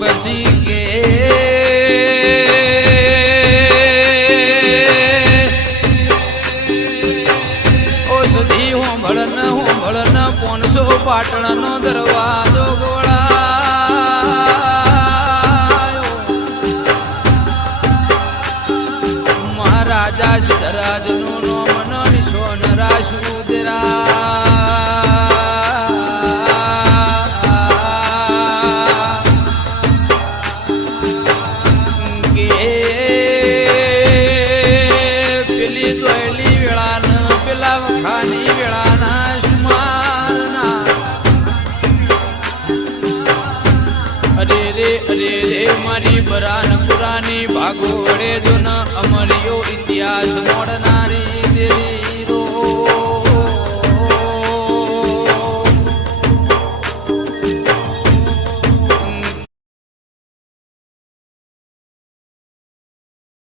પછી કે ઓસધી હોંભળન 500 પાટણનો દરવાજો ગોળાયો મહારાજા સિદ્ધરાજનું નામ નિશોન રાશુદરા મારી બરાનપુરાની ભાગોળે જો ન અમર્યો ઇતિહાસ મોડનારી દેવી